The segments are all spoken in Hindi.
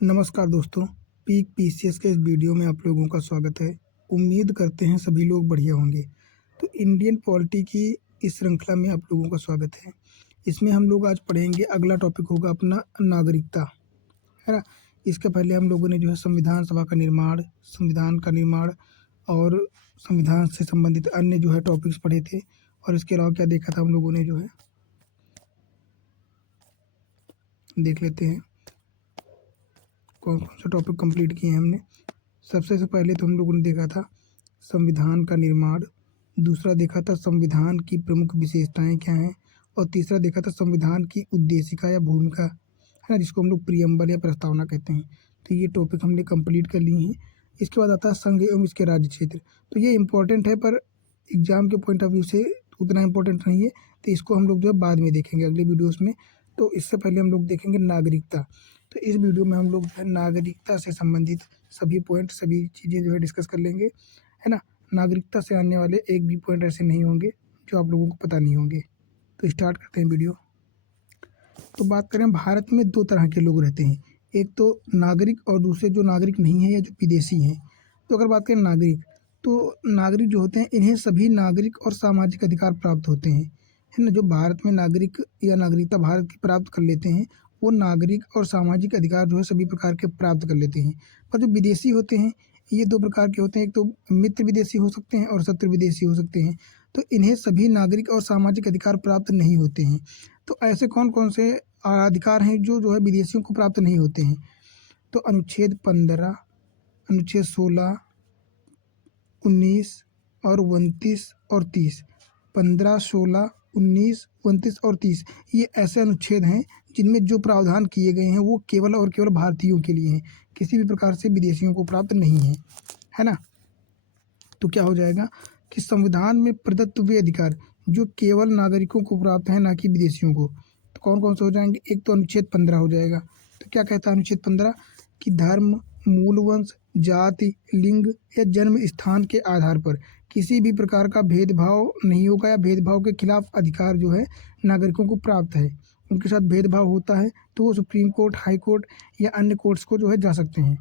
नमस्कार दोस्तों, पीक पीसीएस के इस वीडियो में आप लोगों का स्वागत है। उम्मीद करते हैं सभी लोग बढ़िया होंगे। तो इंडियन पॉलिटी की इस श्रृंखला में आप लोगों का स्वागत है। इसमें हम लोग आज पढ़ेंगे, अगला टॉपिक होगा अपना नागरिकता, है ना। इसके पहले हम लोगों ने जो है संविधान सभा का निर्माण, संविधान का निर्माण और संविधान से संबंधित अन्य जो है टॉपिक्स पढ़े थे। और इसके अलावा क्या देखा था हम लोगों ने, जो है देख लेते हैं कौन कौन से टॉपिक कंप्लीट किए हैं हमने। सबसे पहले तो हम लोगों ने देखा था संविधान का निर्माण, दूसरा देखा था संविधान की प्रमुख विशेषताएं क्या हैं, और तीसरा देखा था संविधान की उद्देशिका या भूमिका, है ना, जिसको हम लोग प्रियम्बल या प्रस्तावना कहते हैं। तो ये टॉपिक हमने कंप्लीट कर लिए हैं। इसके बाद आता है संघ एवं इसके राज्य क्षेत्र। तो ये इम्पोर्टेंट है, पर एग्जाम के पॉइंट ऑफ व्यू से उतना इम्पोर्टेंट नहीं है, तो इसको हम लोग जो है बाद में देखेंगे अगले वीडियोस में। तो इससे पहले हम लोग देखेंगे नागरिकता। तो इस वीडियो में हम लोग जो है नागरिकता से संबंधित सभी पॉइंट, सभी चीज़ें जो है डिस्कस कर लेंगे, है ना। नागरिकता से आने वाले एक भी पॉइंट ऐसे नहीं होंगे जो आप लोगों को पता नहीं होंगे। तो स्टार्ट करते हैं वीडियो। तो बात करें, भारत में दो तरह के लोग रहते हैं, एक तो नागरिक और दूसरे जो नागरिक नहीं है या जो विदेशी हैं। तो अगर बात करें नागरिक, तो नागरिक जो होते हैं इन्हें सभी नागरिक और सामाजिक अधिकार प्राप्त होते हैं, है ना। जो भारत में नागरिक या नागरिकता भारत की प्राप्त कर लेते हैं, वो नागरिक और सामाजिक अधिकार जो है सभी प्रकार के प्राप्त कर लेते हैं। पर जो विदेशी होते हैं, ये दो प्रकार के होते हैं, एक तो मित्र विदेशी हो सकते हैं और शत्रु विदेशी हो सकते हैं। तो इन्हें सभी नागरिक और सामाजिक अधिकार प्राप्त नहीं होते हैं। तो ऐसे कौन कौन से अधिकार हैं जो है विदेशियों को प्राप्त नहीं होते हैं। तो अनुच्छेद 15, अनुच्छेद 16, 19 और 29 और 30, 15, 16, 19, 29 और 30, ये ऐसे अनुच्छेद हैं जिनमें जो प्रावधान किए गए हैं वो केवल और केवल भारतीयों के लिए हैं, किसी भी प्रकार से विदेशियों को प्राप्त नहीं है ना। तो क्या हो जाएगा कि संविधान में प्रदत्त हुए अधिकार जो केवल नागरिकों को प्राप्त है, ना कि विदेशियों को। तो कौन कौन से हो जाएंगे, एक तो अनुच्छेद 15 हो जाएगा। तो क्या कहता है अनुच्छेद 15 कि धर्म, मूल वंश, जाति, लिंग या जन्म स्थान के आधार पर किसी भी प्रकार का भेदभाव नहीं होगा, या भेदभाव के खिलाफ अधिकार जो है नागरिकों को प्राप्त है। उनके साथ भेदभाव होता है तो वो सुप्रीम कोर्ट, हाई कोर्ट या अन्य कोर्ट्स को जो है जा सकते हैं।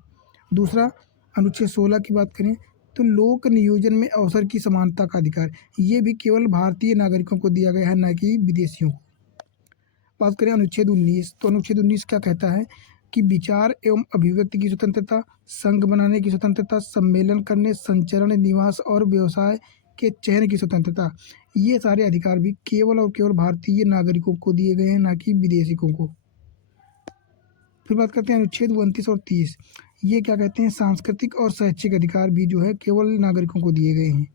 दूसरा, अनुच्छेद 16 की बात करें तो लोक नियोजन में अवसर की समानता का अधिकार, ये भी केवल भारतीय नागरिकों को दिया गया है, न कि विदेशियों को। बात करें अनुच्छेद 19, तो अनुच्छेद 19 क्या कहता है कि विचार एवं अभिव्यक्ति की स्वतंत्रता, संघ बनाने की स्वतंत्रता, सम्मेलन करने, संचरण, निवास और व्यवसाय के चयन की स्वतंत्रता, ये सारे अधिकार भी केवल और केवल भारतीय नागरिकों को दिए गए हैं, न कि विदेशियों को। फिर बात करते हैं अनुच्छेद 29 और 30, ये क्या कहते हैं, सांस्कृतिक और शैक्षिक अधिकार भी जो है केवल नागरिकों को दिए गए हैं।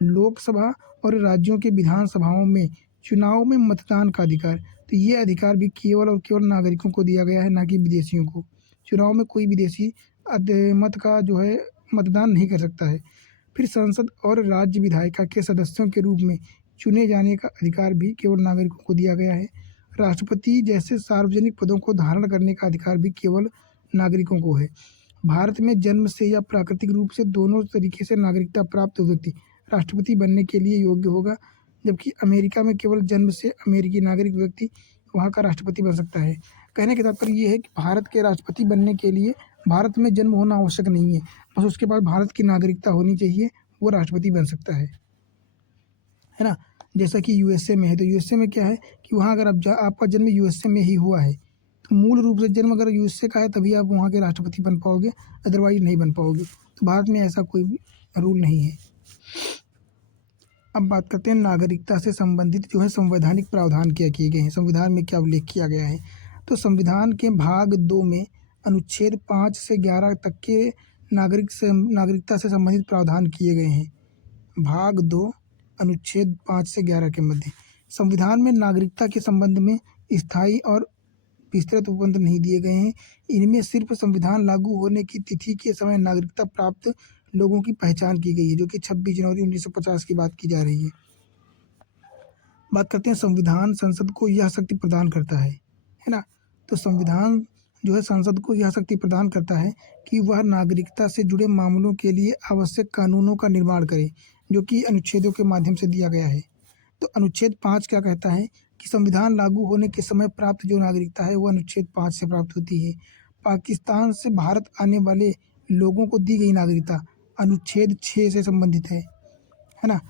लोकसभा और राज्यों के विधानसभाओं में चुनाव में मतदान का अधिकार, तो ये अधिकार भी केवल और केवल नागरिकों को दिया गया है, ना कि विदेशियों को। चुनाव में कोई विदेशी मत का जो है मतदान नहीं कर सकता है। फिर संसद और राज्य विधायिका के सदस्यों के रूप में चुने जाने का अधिकार भी केवल नागरिकों को दिया गया है। राष्ट्रपति जैसे सार्वजनिक पदों को धारण करने का अधिकार भी केवल नागरिकों को है। भारत में जन्म से या प्राकृतिक रूप से दोनों तरीके से नागरिकता प्राप्त व्यक्ति राष्ट्रपति बनने के लिए योग्य होगा, जबकि अमेरिका में केवल जन्म से अमेरिकी नागरिक व्यक्ति वहाँ का राष्ट्रपति बन सकता है। कहने का तात्पर्य ये है कि भारत के राष्ट्रपति बनने के लिए भारत में जन्म होना आवश्यक नहीं है, बस उसके पास भारत की नागरिकता होनी चाहिए, वो राष्ट्रपति बन सकता है ना। जैसा कि यूएसए में है, तो यूएसए में क्या है कि वहाँ अगर आपका जन्म यूएसए में ही हुआ है, तो मूल रूप से जन्म अगर यूएसए का है तभी आप वहाँ के राष्ट्रपति बन पाओगे, अदरवाइज नहीं बन पाओगे। तो भारत में ऐसा कोई भी रूल नहीं है। अब बात करते हैं नागरिकता से संबंधित जो है संवैधानिक प्रावधान क्या किए गए हैं, संविधान में क्या उल्लेख किया गया है। तो संविधान के भाग 2 में अनुच्छेद 5 से 11 तक के नागरिकता से संबंधित प्रावधान किए गए हैं। भाग 2 अनुच्छेद 5 से 11 के मध्य संविधान में नागरिकता के संबंध में स्थायी और विस्तृत उपबंध नहीं दिए गए हैं। इनमें सिर्फ संविधान लागू होने की तिथि के समय नागरिकता प्राप्त लोगों की पहचान की गई है, जो कि 26 जनवरी 1950 की बात की जा रही है। बात करते हैं संविधान संसद को यह शक्ति प्रदान करता है ना। तो संविधान जो है संसद को यह शक्ति प्रदान करता है कि वह नागरिकता से जुड़े मामलों के लिए आवश्यक कानूनों का निर्माण करे, जो कि अनुच्छेदों के माध्यम से दिया गया है। तो अनुच्छेद 5 क्या कहता है कि संविधान लागू होने के समय प्राप्त जो नागरिकता है वो अनुच्छेद 5 से प्राप्त होती है। पाकिस्तान से भारत आने वाले लोगों को दी गई नागरिकता अनुच्छेद 6 से संबंधित है ना।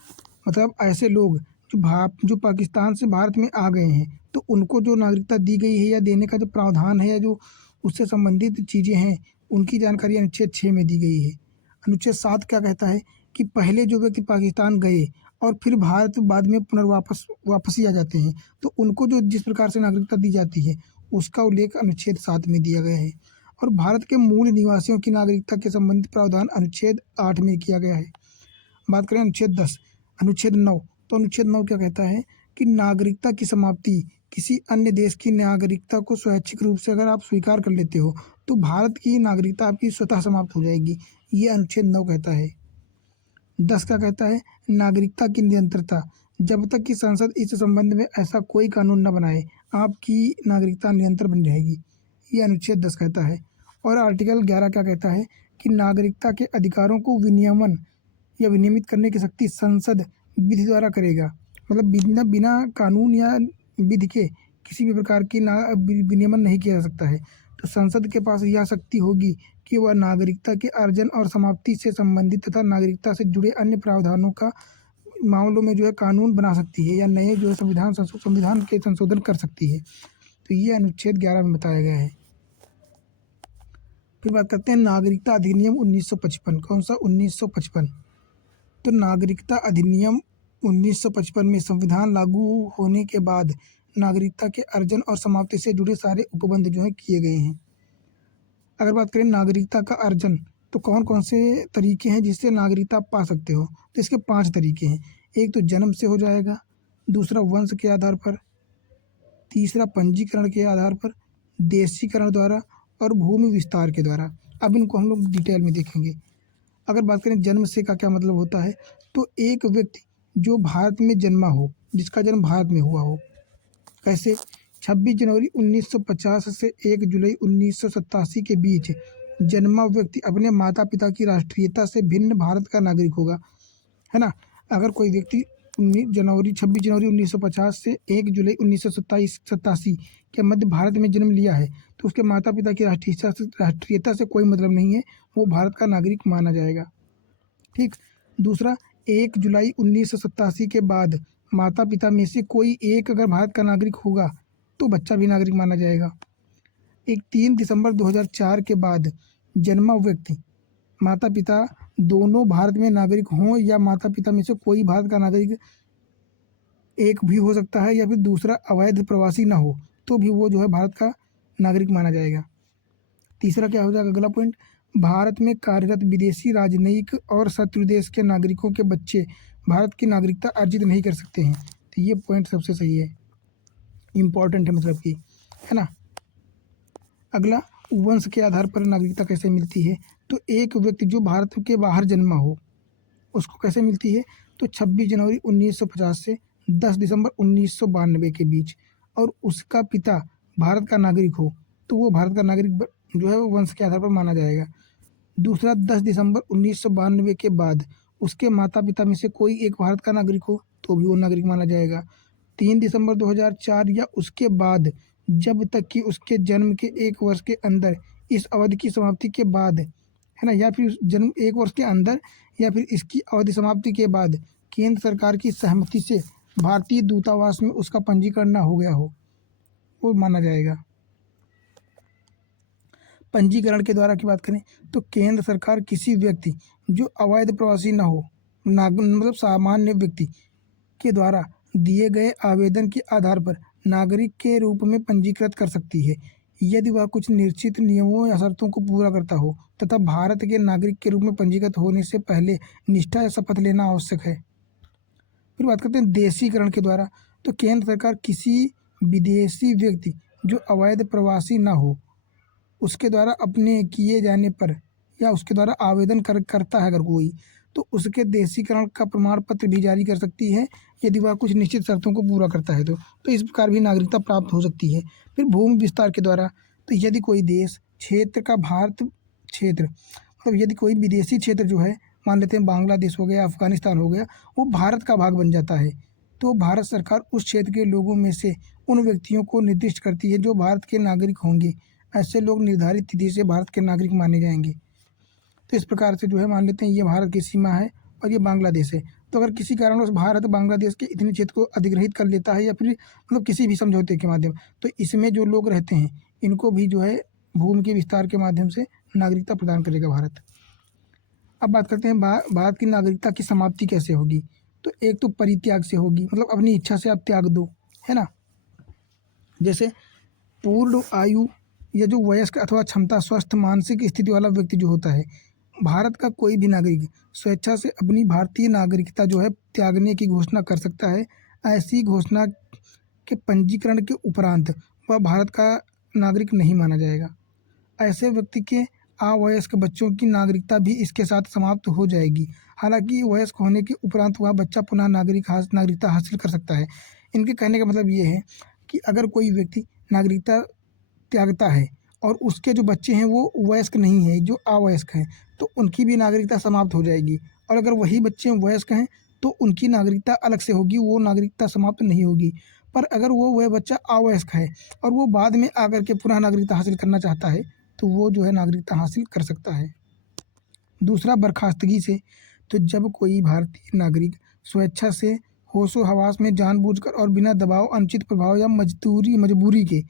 मतलब ऐसे लोग जो पाकिस्तान से भारत में आ गए हैं तो उनको जो नागरिकता दी गई है या देने का जो प्रावधान है या जो उससे संबंधित चीज़ें हैं उनकी जानकारी अनुच्छेद 6 में दी गई है। अनुच्छेद 7 क्या कहता है कि पहले जो व्यक्ति पाकिस्तान गए और फिर भारत बाद में वापसी आ जाते हैं तो उनको जो जिस प्रकार से नागरिकता दी जाती है उसका उल्लेख अनुच्छेद 7 में दिया गया है। और भारत के मूल निवासियों की नागरिकता के संबंधित प्रावधान अनुच्छेद 8 में किया गया है। बात करें अनुच्छेद 10, अनुच्छेद 9, तो अनुच्छेद 9 क्या कहता है कि नागरिकता की समाप्ति किसी अन्य देश की नागरिकता को स्वैच्छिक रूप से अगर आप स्वीकार कर लेते हो तो भारत की नागरिकता आपकी स्वतः समाप्त हो जाएगी, ये अनुच्छेद 9 कहता है। 10 का कहता है नागरिकता की निरंतरता, जब तक कि संसद इस संबंध में ऐसा कोई कानून न बनाए आपकी नागरिकता निरंतर बनी रहेगी, ये अनुच्छेद 10 कहता है। और आर्टिकल 11 क्या कहता है कि नागरिकता के अधिकारों को विनियमन या विनियमित करने की शक्ति संसद विधि द्वारा करेगा। मतलब बिना कानून या विधि के किसी भी प्रकार की विनियमन नहीं किया जा सकता है। तो संसद के पास यह शक्ति होगी कि वह नागरिकता के अर्जन और समाप्ति से संबंधित तथा नागरिकता से जुड़े अन्य प्रावधानों का मामलों में जो है कानून बना सकती है या नए जो है संविधान के संशोधन कर सकती है। तो ये अनुच्छेद 11 में बताया गया है। फिर बात करते हैं नागरिकता अधिनियम 1955। कौन सा? 1955। तो नागरिकता अधिनियम 1955 में संविधान लागू होने के बाद नागरिकता के अर्जन और समाप्ति से जुड़े सारे उपबंध जो है किए गए हैं। अगर बात करें नागरिकता का अर्जन तो कौन कौन से तरीके हैं जिससे नागरिकता आप पा सकते हो, तो इसके 5 तरीके हैं। एक तो जन्म से हो जाएगा, दूसरा वंश के आधार पर, तीसरा पंजीकरण के आधार पर, देशीकरण द्वारा और भूमि विस्तार के द्वारा। अब इनको हम लोग डिटेल में देखेंगे। अगर बात करें जन्म से का क्या मतलब होता है, तो एक व्यक्ति जो भारत में जन्मा हो, जिसका जन्म भारत में हुआ हो। कैसे? 26 जनवरी 1950 से 1 जुलाई 1987 के बीच जन्मा व्यक्ति अपने माता पिता की राष्ट्रीयता से भिन्न भारत का नागरिक होगा, है ना। अगर कोई व्यक्ति 26 जनवरी 1950 से 1 जुलाई 1987 के मध्य भारत में जन्म लिया है तो उसके माता पिता की राष्ट्रीयता से कोई मतलब नहीं है, वो भारत का नागरिक माना जाएगा। ठीक। दूसरा, 1 जुलाई 1987 के बाद माता पिता में से कोई एक अगर भारत का नागरिक होगा तो बच्चा भी नागरिक माना जाएगा। 3 दिसंबर 2004 के बाद जन्मा व्यक्ति, माता पिता दोनों भारत में नागरिक हों या माता पिता में से कोई भारत का नागरिक एक भी हो सकता है या फिर दूसरा अवैध प्रवासी ना हो तो भी वो जो है भारत का नागरिक माना जाएगा। तीसरा क्या हो जाएगा अगला पॉइंट, भारत में कार्यरत विदेशी राजनयिक और शत्रु देश के नागरिकों के बच्चे भारत की नागरिकता अर्जित नहीं कर सकते हैं। तो ये पॉइंट सबसे सही है, इम्पॉर्टेंट है मतलब कि, है ना। अगला, वंश के आधार पर नागरिकता कैसे मिलती है, तो एक व्यक्ति जो भारत के बाहर जन्मा हो उसको कैसे मिलती है, तो 26 जनवरी 1950 से 10 दिसंबर 1992 के बीच और उसका पिता भारत का नागरिक हो तो वो भारत का नागरिक जो है वो वंश के आधार पर माना जाएगा। दूसरा, 10 दिसंबर 1992 के बाद उसके माता पिता में से कोई एक भारत का नागरिक हो तो भी वो नागरिक माना जाएगा। 3 दिसंबर 2004 या उसके बाद जब तक कि उसके जन्म के 1 वर्ष के अंदर इस अवधि की समाप्ति के बाद, है ना, या फिर जन्म 1 वर्ष के अंदर या फिर इसकी अवधि समाप्ति के बाद केंद्र सरकार की सहमति से भारतीय दूतावास में उसका पंजीकरण ना हो गया हो वो माना जाएगा। पंजीकरण के द्वारा की बात करें तो केंद्र सरकार किसी व्यक्ति जो अवैध प्रवासी ना हो, मतलब सामान्य व्यक्ति के द्वारा दिए गए आवेदन के आधार पर नागरिक के रूप में पंजीकृत कर सकती है यदि वह कुछ निश्चित नियमों या शर्तों को पूरा करता हो तथा भारत के नागरिक के रूप में पंजीकृत होने से पहले निष्ठा या शपथ लेना आवश्यक है। फिर बात करते हैं देशीकरण के द्वारा, तो केंद्र सरकार किसी विदेशी व्यक्ति जो अवैध प्रवासी ना हो उसके द्वारा अपने किए जाने पर या उसके द्वारा आवेदन करता है अगर कोई तो उसके देशीकरण का प्रमाण पत्र भी जारी कर सकती है यदि वह कुछ निश्चित शर्तों को पूरा करता है तो इस प्रकार भी नागरिकता प्राप्त हो सकती है। फिर भूमि विस्तार के द्वारा, तो यदि कोई देश क्षेत्र का भारत क्षेत्र मतलब यदि कोई विदेशी क्षेत्र जो है, मान लेते हैं बांग्लादेश हो गया, अफगानिस्तान हो गया, वो भारत का भाग बन जाता है तो भारत सरकार उस क्षेत्र के लोगों में से उन व्यक्तियों को निर्दिष्ट करती है जो भारत के नागरिक होंगे ऐसे लोग निर्धारित तिथि से भारत के नागरिक माने जाएंगे। तो इस प्रकार से जो है मान लेते हैं ये भारत की सीमा है और ये बांग्लादेश है। तो अगर किसी कारणवश भारत बांग्लादेश के इतने क्षेत्र को अधिग्रहित कर लेता है या फिर मतलब किसी भी समझौते के माध्यम, तो इसमें जो लोग रहते हैं इनको भी जो है भूमि के विस्तार के माध्यम से नागरिकता प्रदान करेगा भारत। अब बात करते हैं भारत की नागरिकता की समाप्ति कैसे होगी। तो एक तो परित्याग से होगी, मतलब अपनी इच्छा से आप त्याग दो, है ना। जैसे पूर्ण आयु या जो वयस्क अथवा क्षमता स्वस्थ मानसिक स्थिति वाला व्यक्ति जो होता है, भारत का कोई भी नागरिक स्वेच्छा से अपनी भारतीय नागरिकता जो है त्यागने की घोषणा कर सकता है। ऐसी घोषणा के पंजीकरण के उपरांत वह भारत का नागरिक नहीं माना जाएगा। ऐसे व्यक्ति के अवयस्क बच्चों की नागरिकता भी इसके साथ समाप्त हो जाएगी। हालांकि वयस्क होने के उपरांत वह बच्चा पुनः नागरिकता हासिल कर सकता है। इनके कहने का मतलब ये है कि अगर कोई व्यक्ति नागरिकता त्यागता है और उसके जो बच्चे हैं वो वयस्क नहीं है, जो अवयस्क हैं, तो उनकी भी नागरिकता समाप्त हो जाएगी। और अगर वही बच्चे वयस्क हैं तो उनकी नागरिकता अलग से होगी, वो नागरिकता समाप्त नहीं होगी। पर अगर वह बच्चा अवयस्क है और वो बाद में आकर के पुनः नागरिकता हासिल करना चाहता है तो वो जो है नागरिकता हासिल कर सकता है। दूसरा बर्खास्तगी से, तो जब कोई भारतीय नागरिक स्वेच्छा से होशो हवास में जानबूझकर और बिना दबाव, अनुचित प्रभाव या मजबूरी के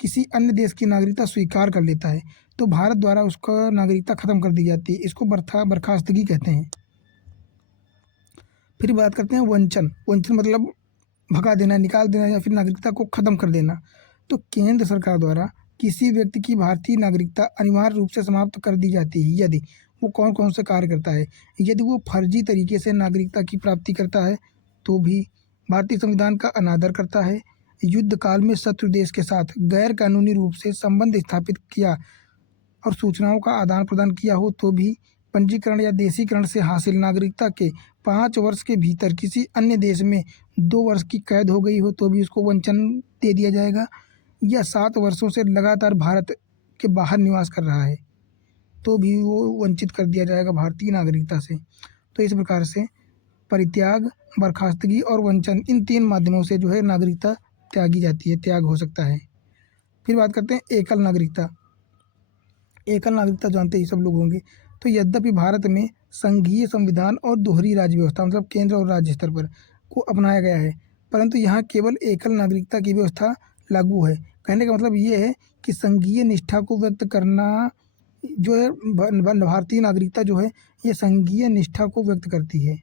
किसी अन्य देश की नागरिकता स्वीकार कर लेता है तो भारत द्वारा उसका नागरिकता खत्म कर दी जाती है। इसको बर्खास्तगी कहते हैं। फिर बात करते हैं वंचन। वंचन मतलब भगा देना, निकाल देना या फिर नागरिकता को खत्म कर देना। तो केंद्र सरकार द्वारा किसी व्यक्ति की भारतीय नागरिकता अनिवार्य रूप से समाप्त कर दी जाती है यदि वो कौन कौन से कार्य करता है। यदि वो फर्जी तरीके से नागरिकता की प्राप्ति करता है तो भी, भारतीय संविधान का अनादर करता है, युद्ध काल में शत्रु देश के साथ गैर कानूनी रूप से संबंध स्थापित किया और सूचनाओं का आदान प्रदान किया हो तो भी, पंजीकरण या देशीकरण से हासिल नागरिकता के 5 वर्ष के भीतर किसी अन्य देश में 2 वर्ष की कैद हो गई हो तो भी उसको वंचन दे दिया जाएगा, या 7 वर्षों से लगातार भारत के बाहर निवास कर रहा है तो भी वो वंचित कर दिया जाएगा भारतीय नागरिकता से। तो इस प्रकार से परित्याग, बर्खास्तगी और वंचन, इन 3 माध्यमों से जो है नागरिकता त्यागी जाती है, त्याग हो सकता है। फिर बात करते हैं एकल नागरिकता। एकल नागरिकता जानते ही सब लोग होंगे। तो यद्यपि भारत में संघीय संविधान और दोहरी राज्य व्यवस्था मतलब केंद्र और राज्य स्तर पर को अपनाया गया है, परंतु यहाँ केवल एकल नागरिकता की व्यवस्था लागू है। कहने का मतलब ये है कि संघीय निष्ठा को व्यक्त करना जो है, भारतीय नागरिकता जो है ये संघीय निष्ठा को व्यक्त करती है।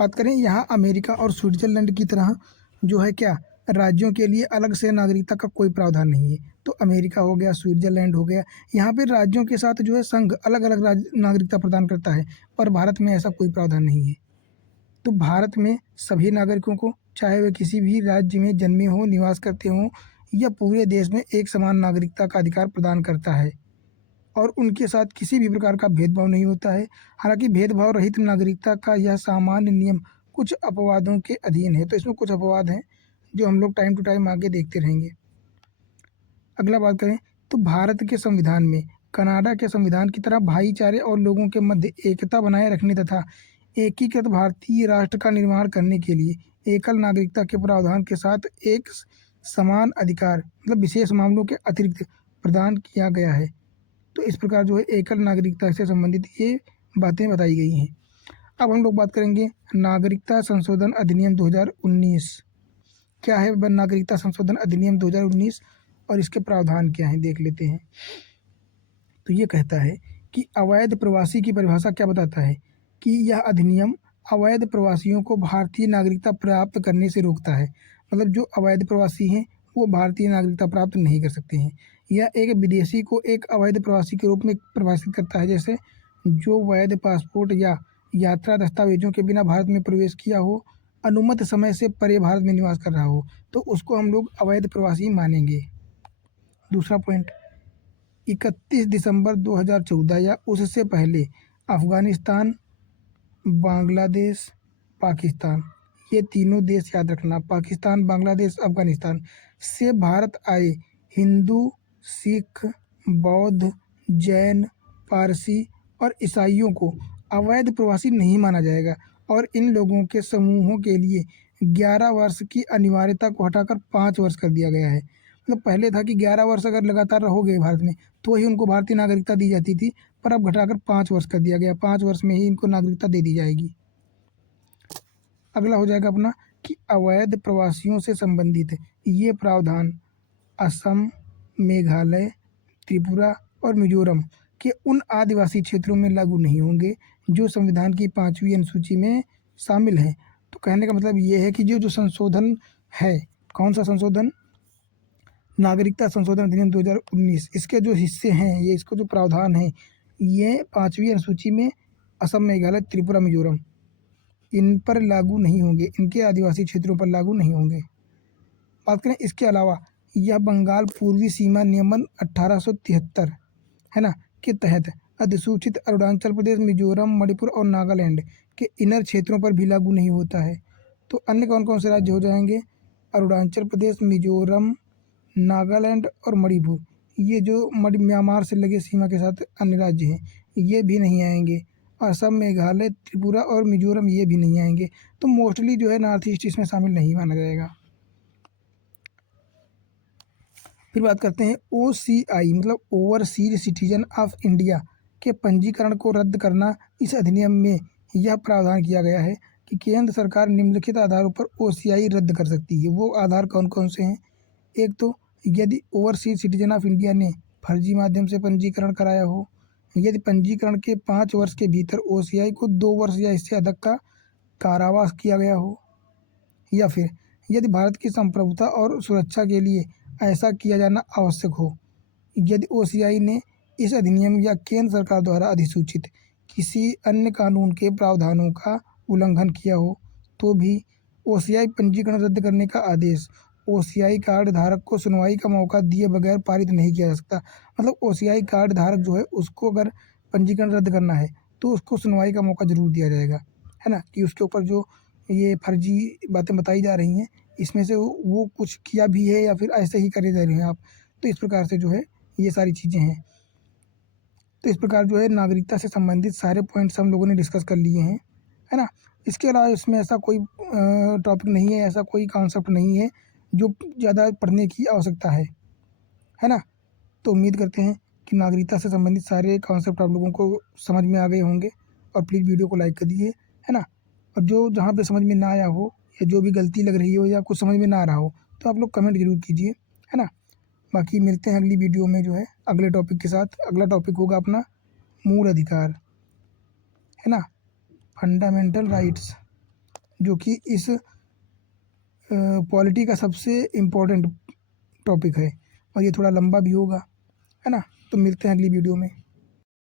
बात करें यहाँ अमेरिका और स्विट्जरलैंड की तरह जो है क्या, राज्यों के लिए अलग से नागरिकता का कोई प्रावधान नहीं है। तो अमेरिका हो गया, स्विट्जरलैंड हो गया, यहाँ पे राज्यों के साथ जो है संघ अलग अलग नागरिकता प्रदान करता है, पर भारत में ऐसा कोई प्रावधान नहीं है। तो भारत में सभी नागरिकों को, चाहे वे किसी भी राज्य में जन्मे हों, निवास करते हों या पूरे देश में, एक समान नागरिकता का अधिकार प्रदान करता है और उनके साथ किसी भी प्रकार का भेदभाव नहीं होता है। हालांकि भेदभाव रहित नागरिकता का यह सामान्य नियम कुछ अपवादों के अधीन है। तो इसमें कुछ अपवाद हैं जो हम लोग टाइम टू टाइम आगे देखते रहेंगे। अगला बात करें तो भारत के संविधान में कनाडा के संविधान की तरह भाईचारे और लोगों के मध्य एकता बनाए रखने तथा एकीकृत भारतीय राष्ट्र का निर्माण करने के लिए एकल नागरिकता के प्रावधान के साथ एक समान अधिकार मतलब विशेष मामलों के अतिरिक्त प्रदान किया गया है। तो इस प्रकार जो है एकल नागरिकता से संबंधित ये बातें बताई गई हैं। अब हम लोग बात करेंगे नागरिकता संशोधन अधिनियम 2019। क्या है नागरिकता संशोधन अधिनियम 2019 और इसके प्रावधान क्या हैं देख लेते हैं। तो ये कहता है कि अवैध प्रवासी की परिभाषा क्या बताता है कि यह अधिनियम अवैध प्रवासियों को भारतीय नागरिकता प्राप्त करने से रोकता है। मतलब जो अवैध प्रवासी हैं वो भारतीय नागरिकता प्राप्त नहीं कर सकते हैं। यह एक विदेशी को एक अवैध प्रवासी के रूप में परिभाषित करता है, जैसे जो वैध पासपोर्ट या यात्रा दस्तावेजों के बिना भारत में प्रवेश किया हो, अनुमत समय से परे भारत में निवास कर रहा हो, तो उसको हम लोग अवैध प्रवासी मानेंगे। दूसरा पॉइंट, 31 दिसंबर 2014 या उससे पहले अफ़गानिस्तान, बांग्लादेश, पाकिस्तान, ये तीनों देश याद रखना, पाकिस्तान, बांग्लादेश, अफ़गानिस्तान से भारत आए हिंदू, सिख, बौद्ध, जैन, पारसी और ईसाइयों को अवैध प्रवासी नहीं माना जाएगा और इन लोगों के समूहों के लिए 11 वर्ष की अनिवार्यता को हटाकर 5 वर्ष कर दिया गया है। मतलब पहले था कि 11 वर्ष अगर लगातार रहोगे भारत में तो ही उनको भारतीय नागरिकता दी जाती थी, पर अब घटाकर 5 वर्ष कर दिया गया, 5 वर्ष में ही इनको नागरिकता दे दी जाएगी। अगला हो जाएगा अपना कि अवैध प्रवासियों से संबंधित ये प्रावधान असम, मेघालय, त्रिपुरा और मिजोरम के उन आदिवासी क्षेत्रों में लागू नहीं होंगे जो संविधान की 5वीं अनुसूची में शामिल हैं। तो कहने का मतलब ये है कि जो जो संशोधन है, कौन सा संशोधन, नागरिकता संशोधन अधिनियम 2019, इसके जो हिस्से हैं, ये इसको जो प्रावधान है, ये 5वीं अनुसूची में असम, मेघालय, त्रिपुरा, मिजोरम इन पर लागू नहीं होंगे, इनके आदिवासी क्षेत्रों पर लागू नहीं होंगे। बात करें इसके अलावा, यह बंगाल पूर्वी सीमा नियमन 1873 है ना के तहत अधिसूचित अरुणाचल प्रदेश, मिजोरम, मणिपुर और नागालैंड के इनर क्षेत्रों पर भी लागू नहीं होता है। तो अन्य कौन कौन से राज्य हो जाएंगे, अरुणाचल प्रदेश, मिजोरम, नागालैंड और मणिपुर, ये जो म्यांमार से लगे सीमा के साथ अन्य राज्य हैं, ये भी नहीं आएंगे। असम, मेघालय, त्रिपुरा और मिजोरम ये भी नहीं आएंगे। तो मोस्टली जो है नॉर्थ ईस्ट इसमें शामिल नहीं माना जाएगा। फिर बात करते हैं OCI मतलब ओवरसीज सिटीजन ऑफ इंडिया के पंजीकरण को रद्द करना। इस अधिनियम में यह प्रावधान किया गया है कि केंद्र सरकार निम्नलिखित आधारों पर OCI रद्द कर सकती है। वो आधार कौन कौन से हैं, एक तो यदि ओवरसीज सिटीजन ऑफ इंडिया ने फर्जी माध्यम से पंजीकरण कराया हो, यदि पंजीकरण के 5 वर्ष के भीतर OCI को 2 वर्ष या इससे अधिक का कारावास किया गया हो, या फिर यदि भारत की संप्रभुता और सुरक्षा के लिए ऐसा किया जाना आवश्यक हो, यदि OCI ने इस अधिनियम या केंद्र सरकार द्वारा अधिसूचित किसी अन्य कानून के प्रावधानों का उल्लंघन किया हो, तो भी OCI पंजीकरण रद्द करने का आदेश OCI कार्ड धारक को सुनवाई का मौका दिए बगैर पारित नहीं किया जा सकता। मतलब OCI कार्ड धारक जो है उसको अगर पंजीकरण रद्द करना है तो उसको सुनवाई का मौका जरूर दिया जाएगा, है ना, कि उसके ऊपर जो ये फर्जी बातें बताई जा रही हैं इसमें से वो कुछ किया भी है या फिर ऐसे ही करे जा रहे हैं आप। तो इस प्रकार से जो है ये सारी चीज़ें हैं। तो इस प्रकार जो है नागरिकता से संबंधित सारे पॉइंट्स हम लोगों ने डिस्कस कर लिए हैं, है ना। इसके अलावा इसमें ऐसा कोई टॉपिक नहीं है, ऐसा कोई कॉन्सेप्ट नहीं है जो ज़्यादा पढ़ने की आवश्यकता है ना। तो उम्मीद करते हैं कि नागरिकता से संबंधित सारे कॉन्सेप्ट आप लोगों को समझ में आ गए होंगे, और प्लीज़ वीडियो को लाइक कर दीजिए, है ना। और जो जहाँ पे समझ में ना आया हो या जो भी गलती लग रही हो या कुछ समझ में ना आ रहा हो तो आप लोग कमेंट जरूर कीजिए, है ना। बाकी मिलते हैं अगली वीडियो में जो है अगले टॉपिक के साथ। अगला टॉपिक होगा अपना मूल अधिकार, है ना, फंडामेंटल राइट्स, जो कि इस पॉलिटी का सबसे इम्पोर्टेंट टॉपिक है और ये थोड़ा लंबा भी होगा, है ना। तो मिलते हैं अगली वीडियो में।